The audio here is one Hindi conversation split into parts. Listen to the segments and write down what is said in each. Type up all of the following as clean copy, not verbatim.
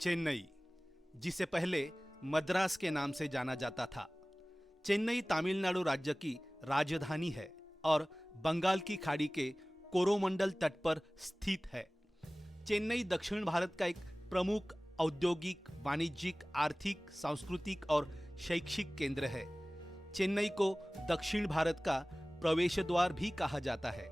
चेन्नई, जिसे पहले मद्रास के नाम से जाना जाता था। चेन्नई तमिलनाडु राज्य की राजधानी है और बंगाल की खाड़ी के कोरोमंडल तट पर स्थित है। चेन्नई दक्षिण भारत का एक प्रमुख औद्योगिक, वाणिज्यिक, आर्थिक, सांस्कृतिक और शैक्षिक केंद्र है। चेन्नई को दक्षिण भारत का प्रवेश द्वार भी कहा जाता है।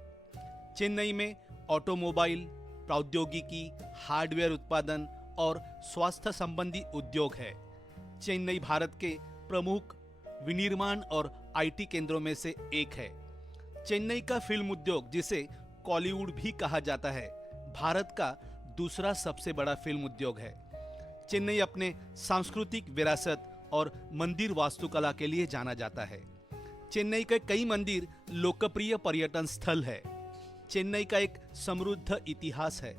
चेन्नई में ऑटोमोबाइल, प्रौद्योगिकी, हार्डवेयर उत्पादन और स्वास्थ्य संबंधी उद्योग है। चेन्नई भारत के प्रमुख विनिर्माण और आईटी केंद्रों में से एक है। चेन्नई का फिल्म उद्योग, जिसे कॉलीवुड भी कहा जाता है, भारत का दूसरा सबसे बड़ा फिल्म उद्योग है। चेन्नई अपने सांस्कृतिक विरासत और मंदिर वास्तुकला के लिए जाना जाता है। चेन्नई के कई मंदिर लोकप्रिय पर्यटन स्थल है। चेन्नई का एक समृद्ध इतिहास है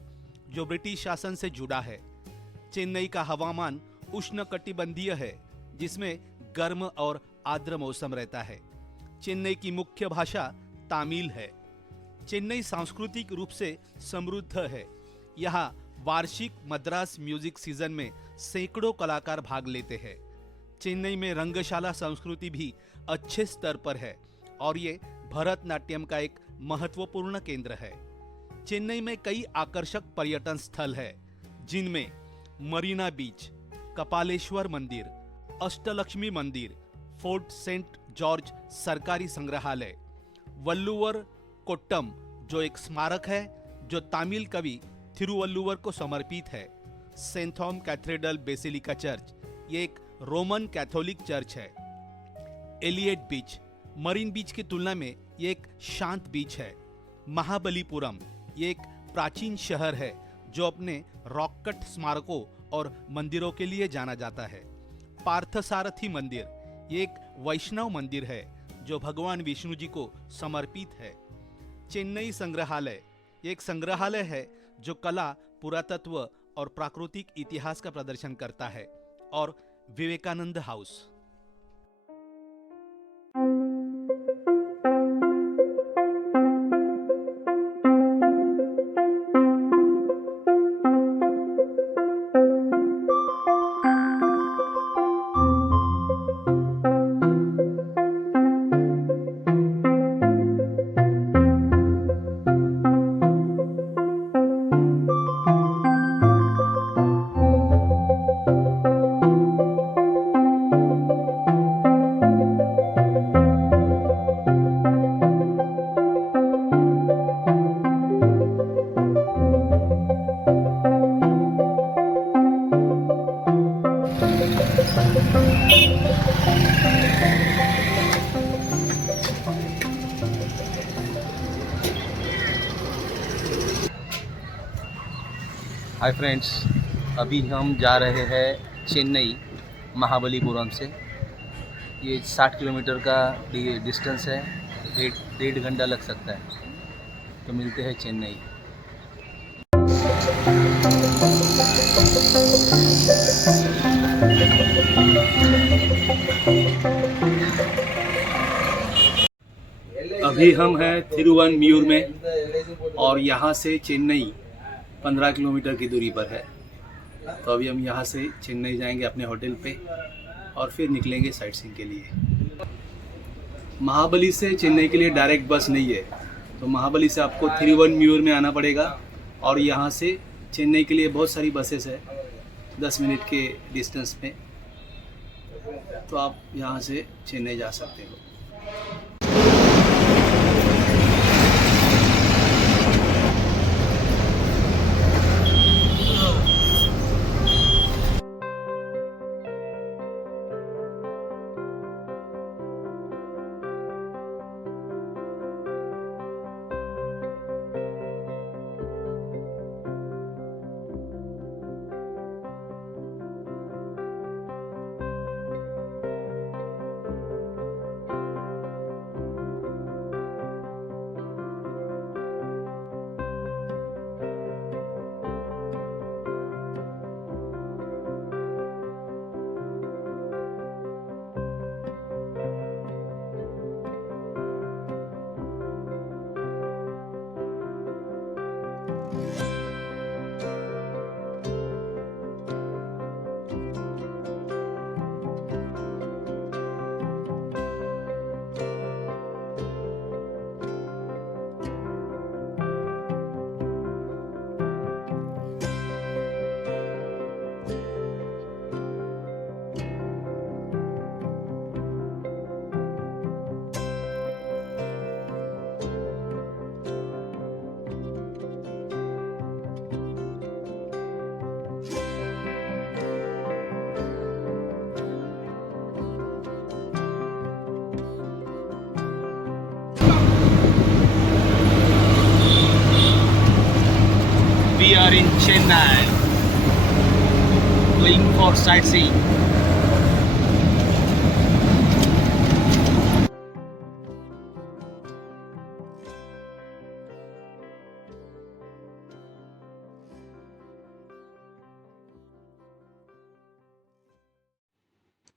जो ब्रिटिश शासन से जुड़ा है। चेन्नई का हवामान उष्णकटिबंधीय है, जिसमें गर्म और आर्द्र मौसम रहता है। चेन्नई की मुख्य भाषा तमिल है। चेन्नई सांस्कृतिक रूप से समृद्ध है। यहाँ वार्षिक मद्रास म्यूजिक सीजन में सैकड़ों कलाकार भाग लेते हैं। चेन्नई में रंगशाला संस्कृति भी अच्छे स्तर पर है और ये भरतनाट्यम का एक महत्वपूर्ण केंद्र है। चेन्नई में कई आकर्षक पर्यटन स्थल है, जिनमें मरीना बीच, कपालेश्वर मंदिर, अष्टलक्ष्मी मंदिर, फोर्ट सेंट जॉर्ज सरकारी संग्रहालय, वल्लुवर कोट्टम जो एक स्मारक है जो तमिल कवि थिरुवल्लुवर को समर्पित है, सेंट थॉम कैथेड्रल बेसिलिका चर्च, ये एक रोमन कैथोलिक चर्च है। एलियट बीच, मरीन बीच की तुलना में ये एक शांत बीच है। महाबलीपुरम, ये एक प्राचीन शहर है जो अपने रॉक कट स्मारकों और मंदिरों के लिए जाना जाता है। पार्थसारथी मंदिर, ये एक वैष्णव मंदिर है जो भगवान विष्णु जी को समर्पित है। चेन्नई संग्रहालय, ये एक संग्रहालय है जो कला, पुरातत्व और प्राकृतिक इतिहास का प्रदर्शन करता है। और विवेकानंद हाउस। हाय फ्रेंड्स, अभी हम जा रहे हैं चेन्नई महाबलीपुरम से। ये 60 किलोमीटर का डिस्टेंस है। डेढ़ घंटा लग सकता है। तो मिलते हैं चेन्नई। अभी हम हैं थिरुवनमयूर में और यहाँ से चेन्नई 15 किलोमीटर की दूरी पर है। तो अभी हम यहाँ से चेन्नई जाएंगे अपने होटल पे और फिर निकलेंगे साइट सीइंग के लिए। महाबली से चेन्नई के लिए डायरेक्ट बस नहीं है, तो महाबली से आपको थिरुवनमयूर में आना पड़ेगा और यहाँ से चेन्नई के लिए बहुत सारी बसेस है 10 मिनट के डिस्टेंस में। तो आप यहाँ से चेन्नई जा सकते हो। are in Chennai, going for sightseeing.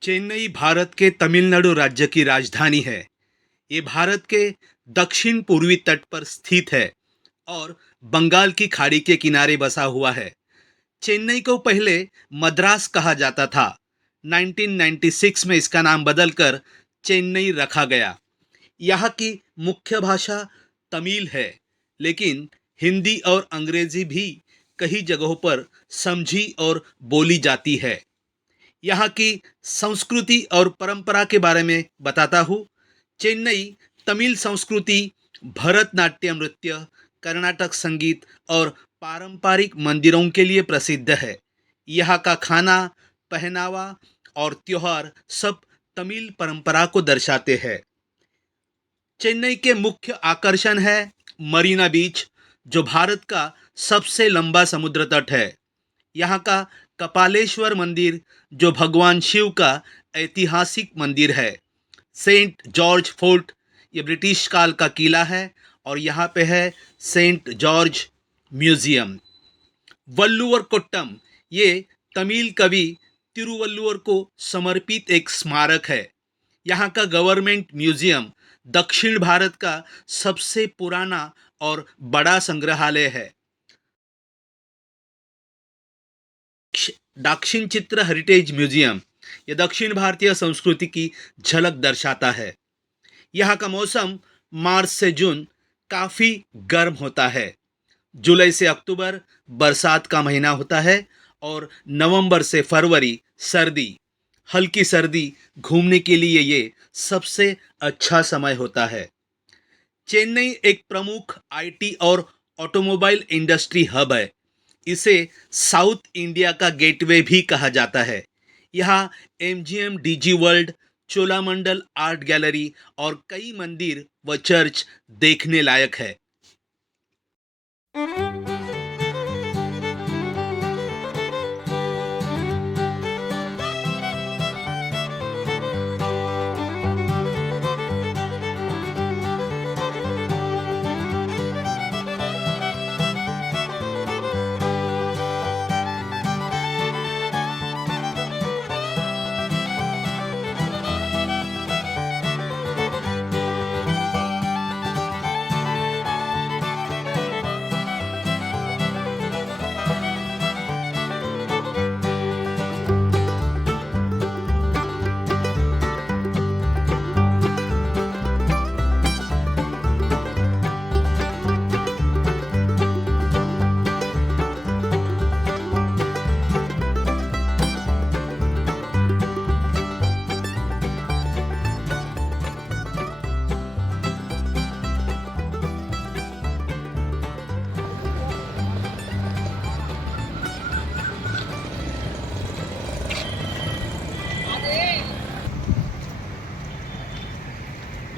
Chennai Bharat के तमिलनाडु राज्य की राजधानी है। ये भारत के दक्षिण पूर्वी तट पर स्थित है और बंगाल की खाड़ी के किनारे बसा हुआ है। चेन्नई को पहले मद्रास कहा जाता था। 1996 में इसका नाम बदलकर चेन्नई रखा गया। यहाँ की मुख्य भाषा तमिल है, लेकिन हिंदी और अंग्रेजी भी कई जगहों पर समझी और बोली जाती है। यहाँ की संस्कृति और परंपरा के बारे में बताता हूँ। चेन्नई तमिल संस्कृति, भरतनाट्यम नृत्य, कर्नाटक संगीत और पारंपरिक मंदिरों के लिए प्रसिद्ध है। यहाँ का खाना, पहनावा और त्योहार सब तमिल परंपरा को दर्शाते हैं। चेन्नई के मुख्य आकर्षण है मरीना बीच, जो भारत का सबसे लंबा समुद्र तट है। यहाँ का कपालेश्वर मंदिर, जो भगवान शिव का ऐतिहासिक मंदिर है। सेंट जॉर्ज फोर्ट, ये ब्रिटिश काल का किला है और यहाँ पे है Saint George museum. Valluvar Kottam, ये तमिल कवि तिरुवल्लुवर को समर्पित एक स्मारक है। यहाँ का गवर्नमेंट म्यूजियम दक्षिण भारत का सबसे पुराना और बड़ा संग्रहालय है। दक्षिण चित्र हेरिटेज म्यूजियम, यह दक्षिण भारतीय संस्कृति की झलक दर्शाता है। यहाँ का मौसम मार्च से जून काफ़ी गर्म होता है। जुलाई से अक्टूबर बरसात का महीना होता है और नवंबर से फरवरी सर्दी। हल्की सर्दी घूमने के लिए ये सबसे अच्छा समय होता है। चेन्नई एक प्रमुख आईटी और ऑटोमोबाइल इंडस्ट्री हब है। इसे साउथ इंडिया का गेटवे भी कहा जाता है। यहाँ MGM DG world, Cholamandalam art gallery और कई मंदिर व चर्च देखने लायक है।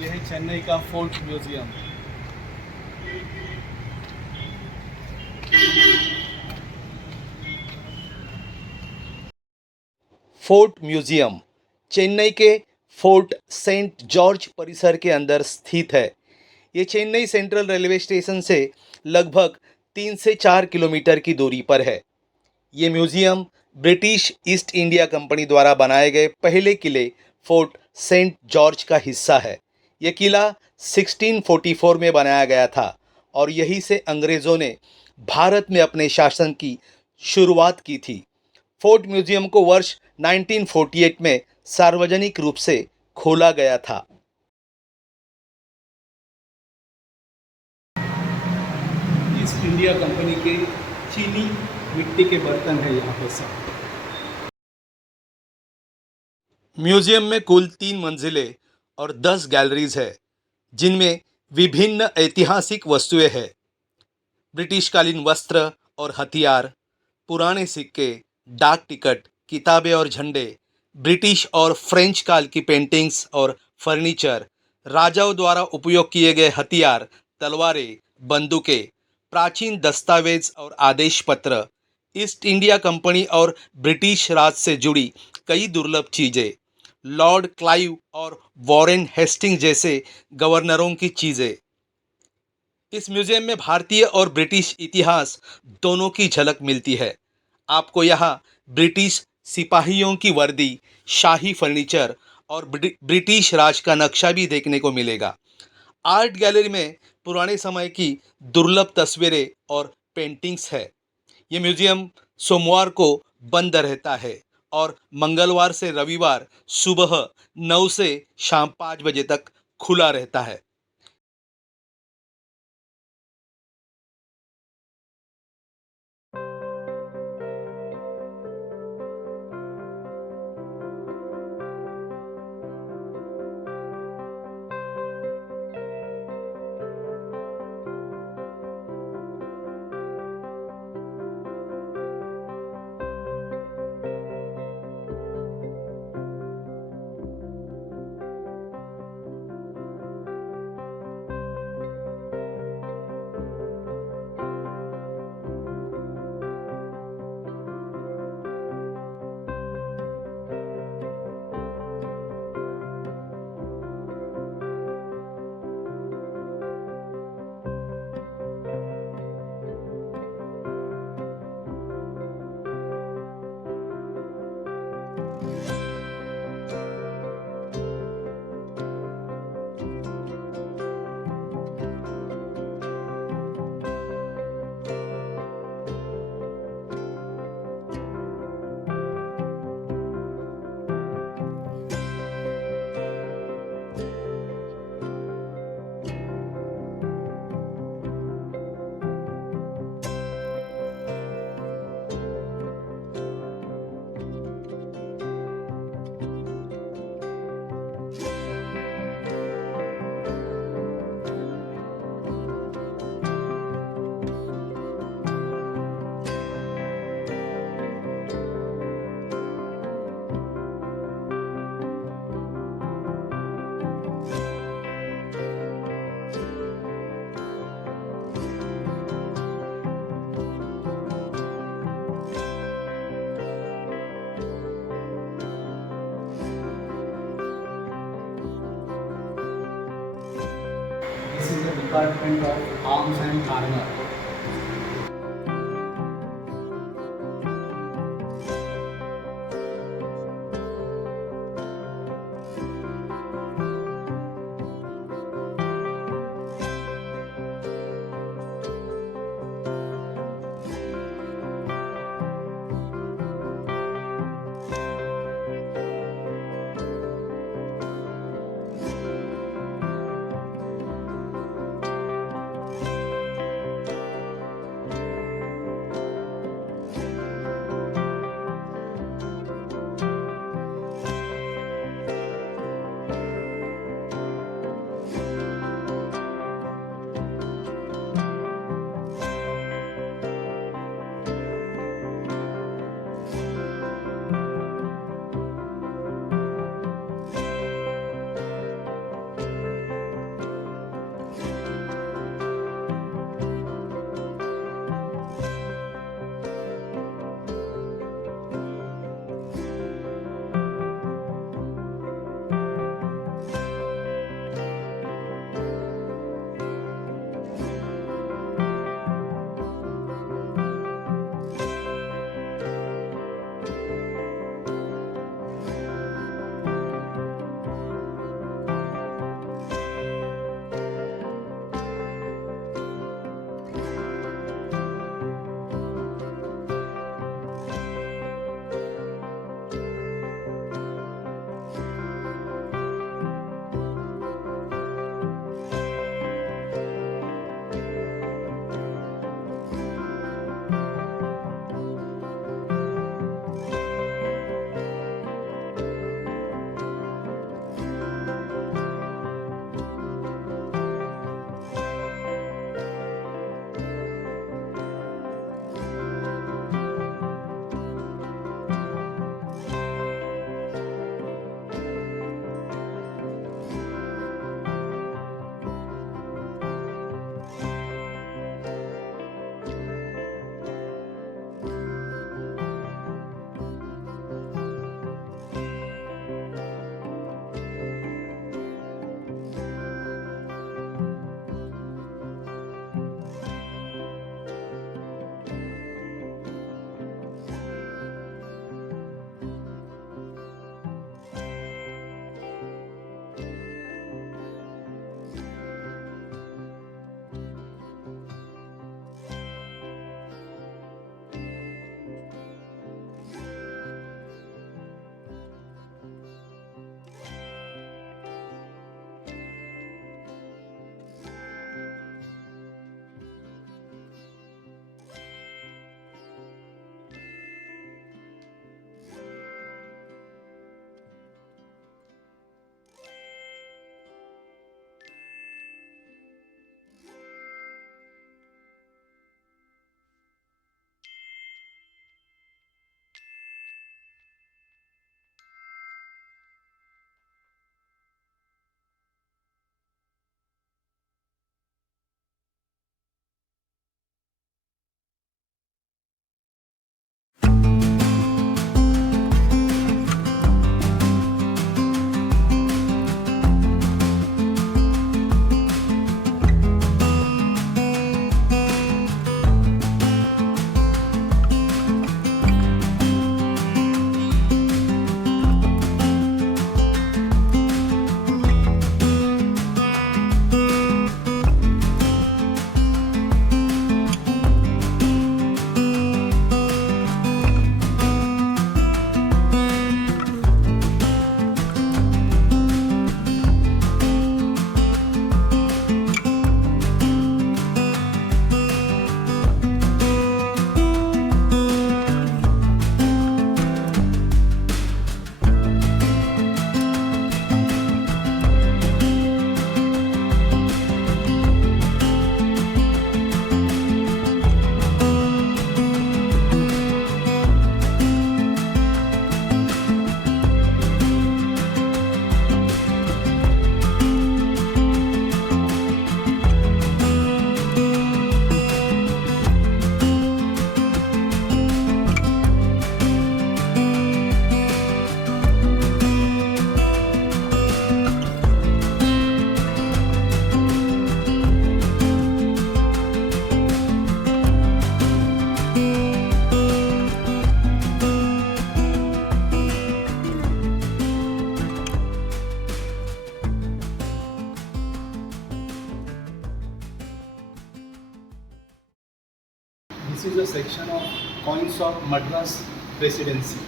यह है चेन्नई का fort museum. Fort museum Chennai के फोर्ट सेंट जॉर्ज परिसर के अंदर स्थित है। ये चेन्नई सेंट्रल रेलवे स्टेशन से लगभग 3 से 4 किलोमीटर की दूरी पर है। ये museum British east India company द्वारा बनाए गए पहले किले फोर्ट सेंट जॉर्ज का हिस्सा है। यह किला 1644 में बनाया गया था और यहीं से अंग्रेज़ों ने भारत में अपने शासन की शुरुआत की थी। फोर्ट म्यूजियम को वर्ष 1948 में सार्वजनिक रूप से खोला गया था। ईस्ट इंडिया कंपनी के चीनी मिट्टी के बर्तन है यहाँ पे सब। म्यूजियम में कुल 3 मंजिलें और 10 गैलरीज है, जिनमें विभिन्न ऐतिहासिक वस्तुएं हैं। ब्रिटिशकालीन वस्त्र और हथियार, पुराने सिक्के, डाक टिकट, किताबें और झंडे, ब्रिटिश और फ्रेंच काल की पेंटिंग्स और फर्नीचर, राजाओं द्वारा उपयोग किए गए हथियार, तलवारें, बंदूकें, प्राचीन दस्तावेज और आदेश पत्र, ईस्ट इंडिया कंपनी और ब्रिटिश राज से जुड़ी कई दुर्लभ चीज़ें, लॉर्ड क्लाइव और वॉरेन हेस्टिंग जैसे गवर्नरों की चीज़ें। इस म्यूजियम में भारतीय और ब्रिटिश इतिहास दोनों की झलक मिलती है। आपको यहाँ ब्रिटिश सिपाहियों की वर्दी, शाही फर्नीचर और ब्रिटिश राज का नक्शा भी देखने को मिलेगा। आर्ट गैलरी में पुराने समय की दुर्लभ तस्वीरें और पेंटिंग्स है। ये म्यूजियम सोमवार को बंद रहता है और मंगलवार से रविवार सुबह 9 से शाम 5 बजे तक खुला रहता है। This is the Department of Arms and Armor. section of coins of Madras Presidency.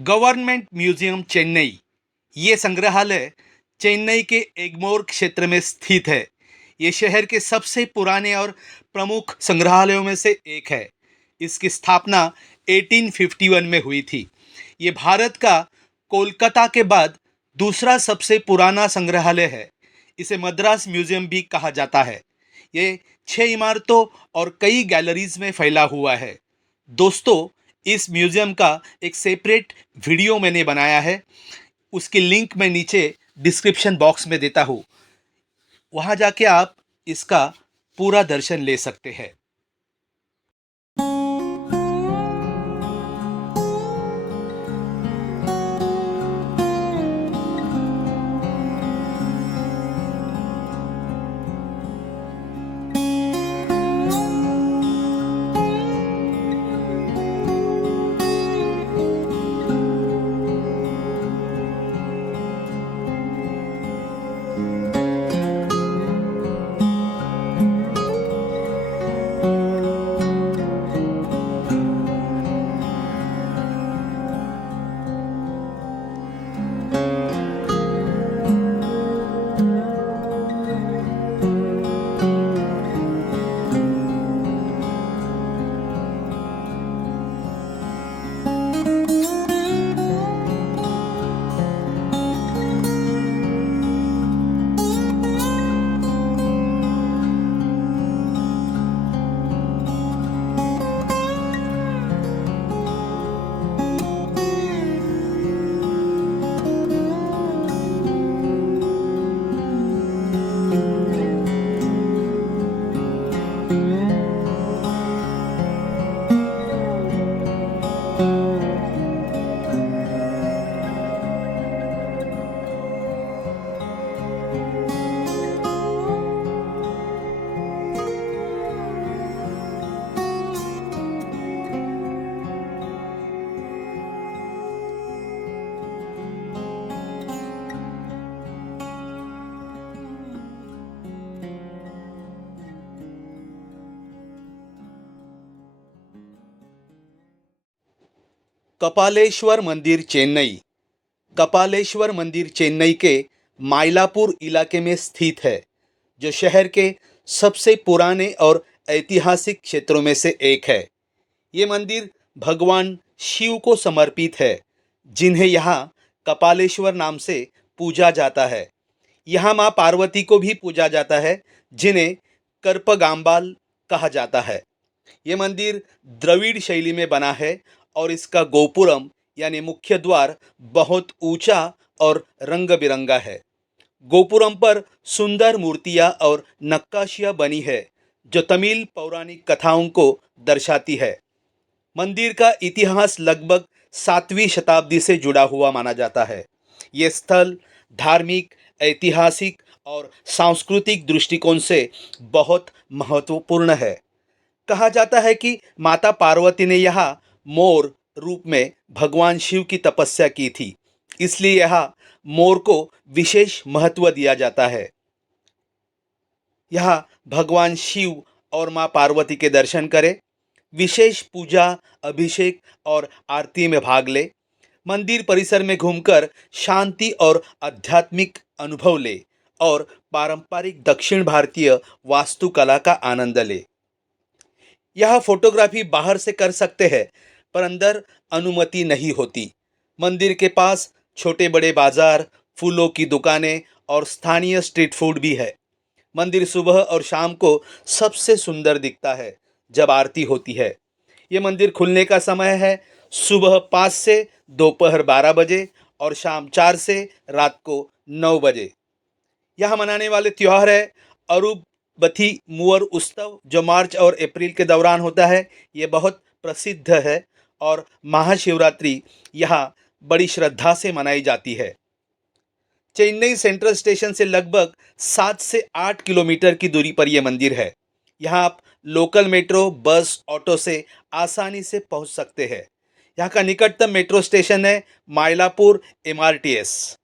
Government museum Chennai. ये संग्रहालय चेन्नई के एग्मोर क्षेत्र में स्थित है। ये शहर के सबसे पुराने और प्रमुख संग्रहालयों में से एक है। इसकी स्थापना 1851 में हुई थी। ये भारत का कोलकाता के बाद दूसरा सबसे पुराना संग्रहालय है। इसे मद्रास म्यूजियम भी कहा जाता है। ये 6 इमारतों और कई गैलरीज में फैला हुआ है। दोस्तों, इस म्यूजियम का एक सेपरेट वीडियो मैंने बनाया है। उसकी लिंक मैं नीचे डिस्क्रिप्शन बॉक्स में देता हूँ। वहाँ जाके आप इसका पूरा दर्शन ले सकते हैं। कपालेश्वर मंदिर चेन्नई। कपालेश्वर मंदिर चेन्नई के माइलापुर इलाके में स्थित है, जो शहर के सबसे पुराने और ऐतिहासिक क्षेत्रों में से एक है। ये मंदिर भगवान शिव को समर्पित है, जिन्हें यहाँ कपालेश्वर नाम से पूजा जाता है। यहाँ माँ पार्वती को भी पूजा जाता है, जिन्हें करपगाम्बाल कहा जाता है। ये मंदिर द्रविड़ शैली में बना है और इसका गोपुरम यानी मुख्य द्वार बहुत ऊंचा और रंग बिरंगा है। गोपुरम पर सुंदर मूर्तियां और नक्काशियां बनी है, जो तमिल पौराणिक कथाओं को दर्शाती है। मंदिर का इतिहास लगभग 7वीं शताब्दी से जुड़ा हुआ माना जाता है। ये स्थल धार्मिक, ऐतिहासिक और सांस्कृतिक दृष्टिकोण से बहुत महत्वपूर्ण है। कहा जाता है कि माता पार्वती ने यहाँ मोर रूप में भगवान शिव की तपस्या की थी, इसलिए यहाँ मोर को विशेष महत्व दिया जाता है। यहाँ भगवान शिव और माँ पार्वती के दर्शन करें, विशेष पूजा, अभिषेक और आरती में भाग ले, मंदिर परिसर में घूमकर शांति और आध्यात्मिक अनुभव ले और पारंपरिक दक्षिण भारतीय वास्तुकला का आनंद ले। यह फोटोग्राफी बाहर से कर सकते हैं, पर अंदर अनुमति नहीं होती। मंदिर के पास छोटे बड़े बाजार, फूलों की दुकानें और स्थानीय स्ट्रीट फूड भी है। मंदिर सुबह और शाम को सबसे सुंदर दिखता है जब आरती होती है। ये मंदिर खुलने का समय है सुबह 5 से दोपहर 12 बजे और शाम 4 से रात को 9 बजे। यहाँ मनाने वाले त्योहार है अरुबथी मुअर उत्सव, जो मार्च और अप्रैल के दौरान होता है। ये बहुत प्रसिद्ध है और महाशिवरात्रि यहाँ बड़ी श्रद्धा से मनाई जाती है। चेन्नई सेंट्रल स्टेशन से लगभग 7 से 8 किलोमीटर की दूरी पर यह मंदिर है। यहाँ आप लोकल मेट्रो, बस, ऑटो से आसानी से पहुँच सकते हैं। यहाँ का निकटतम मेट्रो स्टेशन है माइलापुर MRTS।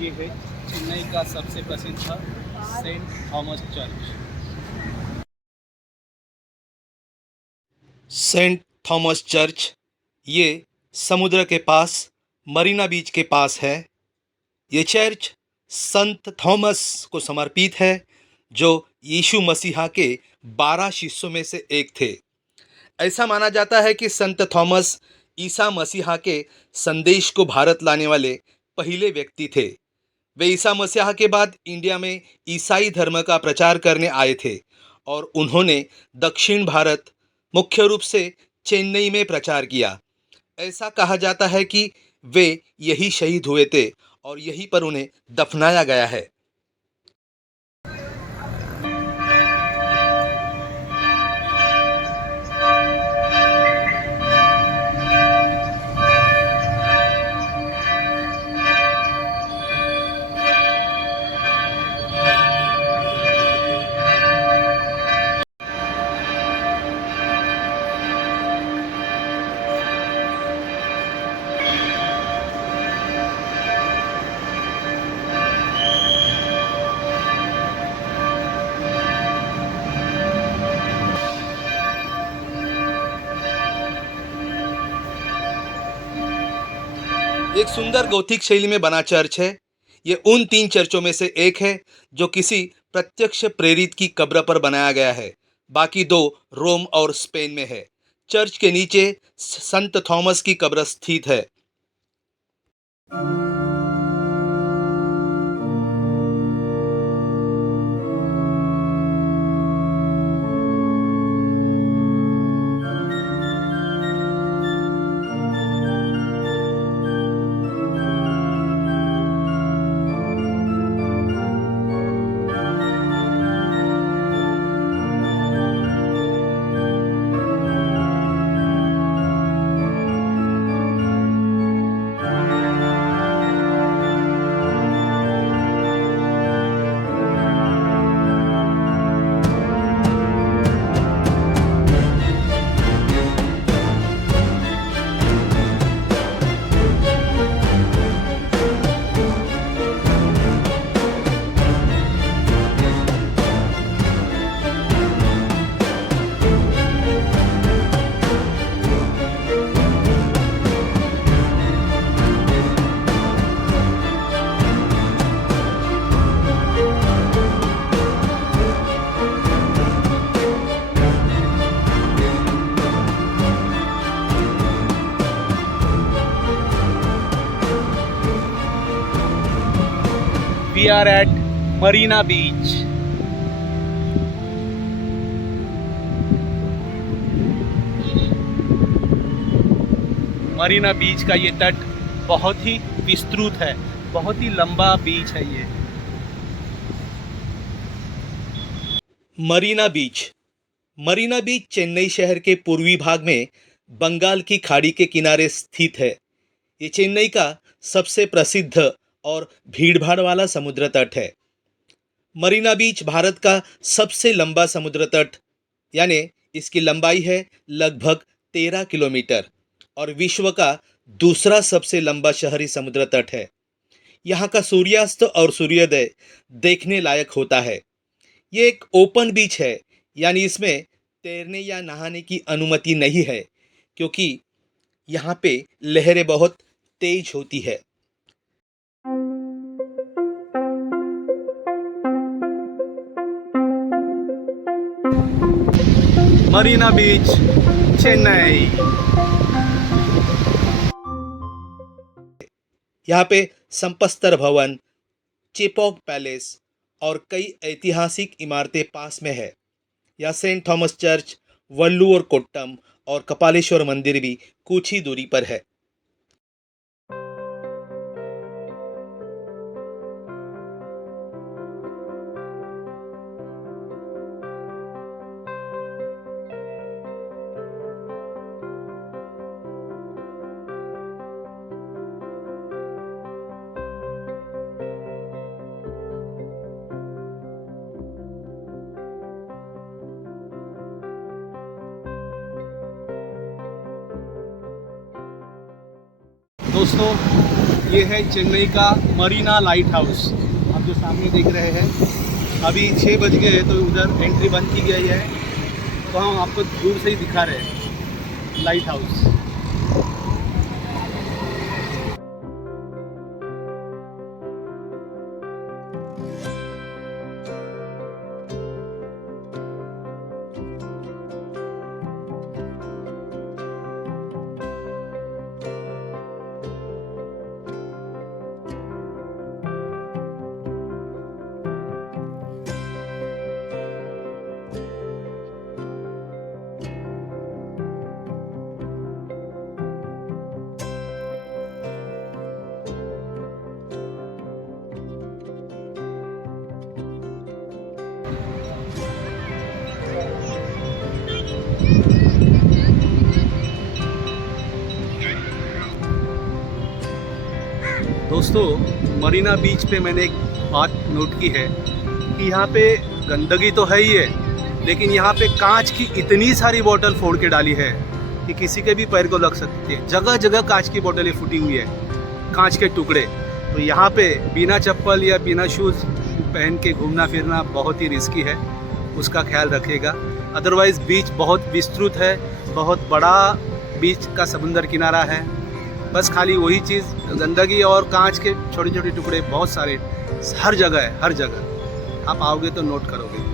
ये है चेन्नई का सबसे प्रसिद्ध Saint Thomas church. Saint Thomas church ये समुद्र के पास मरीना बीच के पास है। ये चर्च संत थॉमस को समर्पित है, जो यीशु मसीहा के 12 शिष्यों में से एक थे। ऐसा माना जाता है कि संत थॉमस ईसा मसीहा के संदेश को भारत लाने वाले पहले व्यक्ति थे। वे ईसा मसीहा के बाद इंडिया में ईसाई धर्म का प्रचार करने आए थे और उन्होंने दक्षिण भारत, मुख्य रूप से चेन्नई में प्रचार किया। ऐसा कहा जाता है कि वे यही शहीद हुए थे और यहीं पर उन्हें दफनाया गया है। एक सुंदर गौथिक शैली में बना चर्च है। ये उन 3 चर्चों में से एक है जो किसी प्रत्यक्ष प्रेरित की कब्र पर बनाया गया है। बाकी 2 रोम और स्पेन में है। चर्च के नीचे संत थॉमस की कब्र स्थित है। We are at Marina Beach. Marina बीच का ये तट बहुत ही विस्तृत है, बहुत ही लंबा बीच है ये। मरीना बीच। मरीना बीच चेन्नई शहर के पूर्वी भाग में बंगाल की खाड़ी के किनारे स्थित है। ये चेन्नई का सबसे प्रसिद्ध और भीड़भाड़ वाला समुद्र तट है। मरीना बीच भारत का सबसे लंबा समुद्र तट, यानी इसकी लंबाई है लगभग 13 किलोमीटर और विश्व का दूसरा सबसे लंबा शहरी समुद्र तट है। यहाँ का सूर्यास्त और सूर्योदय देखने लायक होता है। ये एक ओपन बीच है, यानी इसमें तैरने या नहाने की अनुमति नहीं है, क्योंकि यहाँ पे लहरें बहुत तेज होती है। मरीना बीच, चेन्नई। यहाँ पे संपत्सर भवन, चेपॉक पैलेस और कई ऐतिहासिक इमारतें पास में है। यहाँ Saint Thomas church, Valluvar Kottam और कपालेश्वर मंदिर भी कुछ ही दूरी पर है। दोस्तों, ये है चेन्नई का मरीना लाइट हाउस। आप जो सामने देख रहे हैं, अभी 6 बज गए हैं तो उधर एंट्री बंद की गई है, तो हम आपको दूर से ही दिखा रहे हैं लाइट हाउस। दोस्तों, मरीना बीच पे मैंने एक बात नोट की है कि यहाँ पे गंदगी तो है ही है, लेकिन यहाँ पे कांच की इतनी सारी बोतल फोड़ के डाली है कि किसी के भी पैर को लग सकती है। जगह जगह कांच की बोतलें फूटी हुई है, कांच के टुकड़े। तो यहाँ पे बिना चप्पल या बिना शूज़ पहन के घूमना फिरना बहुत ही रिस्की है, उसका ख्याल रखिएगा। अदरवाइज़ बीच बहुत विस्तृत है, बहुत बड़ा बीच का समुंदर किनारा है। बस खाली वही चीज़, गंदगी और कांच के छोटे छोटे टुकड़े बहुत सारे हर जगह है, हर जगह। आप आओगे तो नोट करोगे।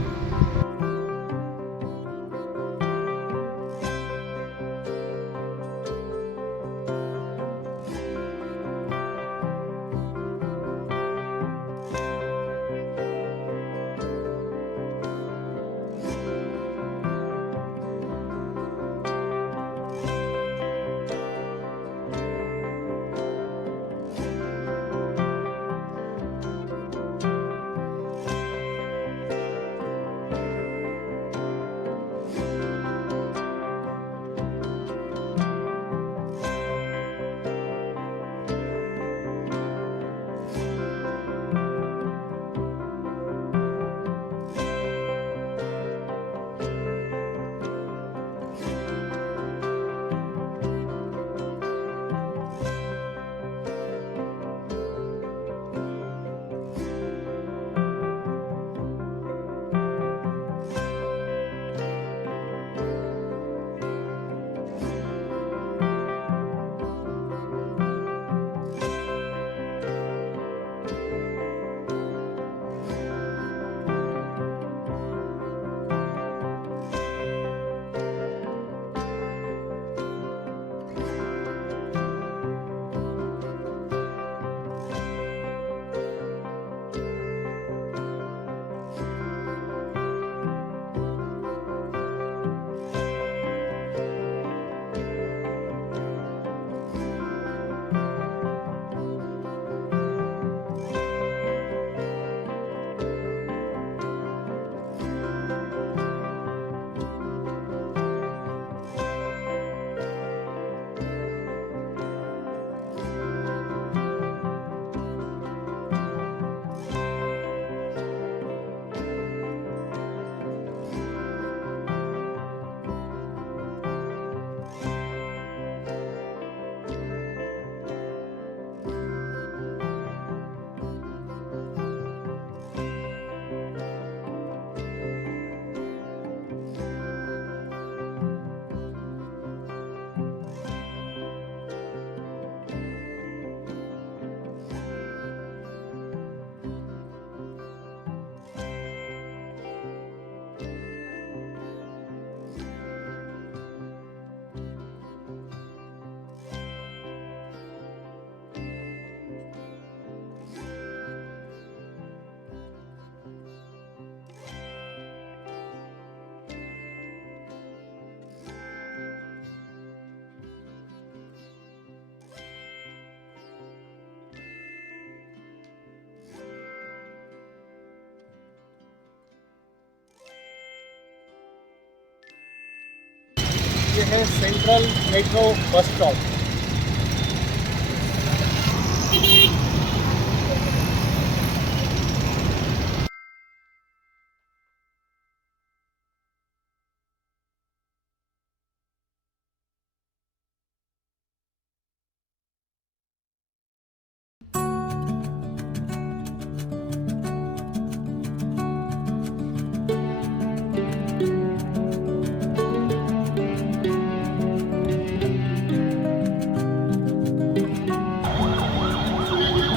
ये है सेंट्रल मेट्रो बस स्टॉप।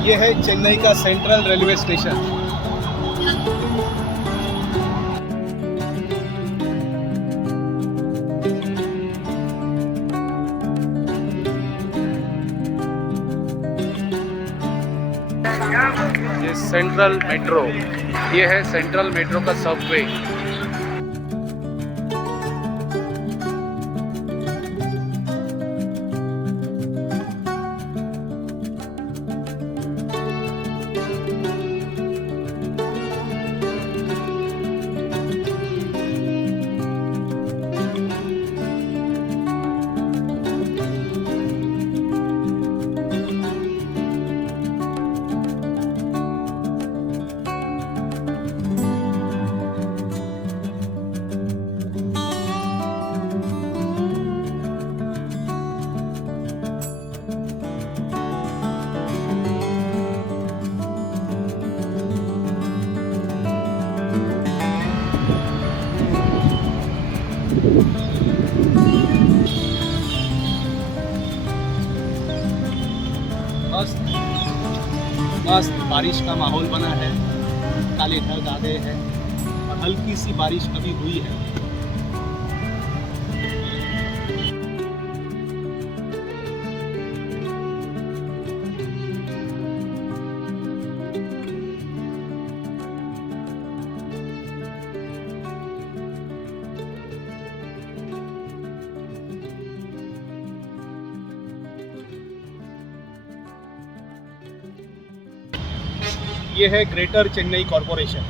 ये है चेन्नई का सेंट्रल रेलवे स्टेशन। ये सेंट्रल मेट्रो, ये है सेंट्रल मेट्रो का सबवे। मस्त मस्त बारिश का माहौल बना है, काले धड़ गादे हैं और हल्की सी बारिश अभी हुई है। ये है ग्रेटर चेन्नई कॉरपोरेशन।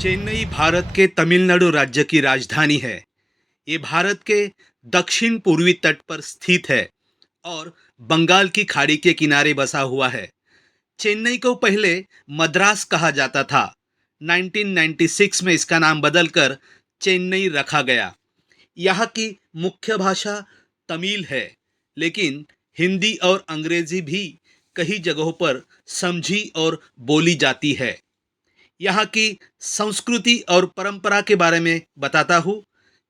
चेन्नई भारत के तमिलनाडु राज्य की राजधानी है। ये भारत के दक्षिण पूर्वी तट पर स्थित है और बंगाल की खाड़ी के किनारे बसा हुआ है। चेन्नई को पहले मद्रास कहा जाता था। 1996 में इसका नाम बदलकर चेन्नई रखा गया। यहाँ की मुख्य भाषा तमिल है, लेकिन हिंदी और अंग्रेजी भी कई जगहों पर समझी और बोली जाती है। यहाँ की संस्कृति और परंपरा के बारे में बताता हूँ।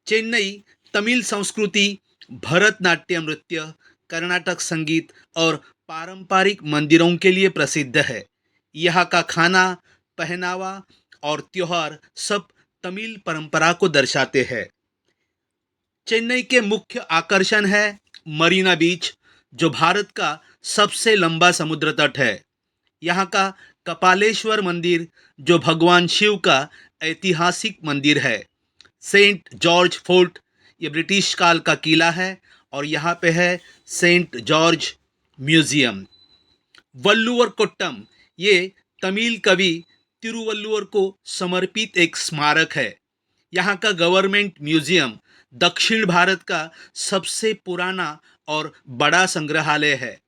चेन्नई तमिल संस्कृति, भरतनाट्यम नृत्य, कर्नाटक संगीत और पारंपरिक मंदिरों के लिए प्रसिद्ध है। यहाँ का खाना, पहनावा और त्योहार सब तमिल परंपरा को दर्शाते हैं। चेन्नई के मुख्य आकर्षण है मरीना बीच, जो भारत का सबसे लंबा समुद्र तट है। यहाँ का कपालेश्वर मंदिर, जो भगवान शिव का ऐतिहासिक मंदिर है। सेंट जॉर्ज फोर्ट, ये ब्रिटिश काल का किला है और यहाँ पे है Saint George museum. Valluvar Kottam, ये तमिल कवि तिरुवल्लुवर को समर्पित एक स्मारक है। यहाँ का गवर्नमेंट म्यूजियम दक्षिण भारत का सबसे पुराना और बड़ा संग्रहालय है।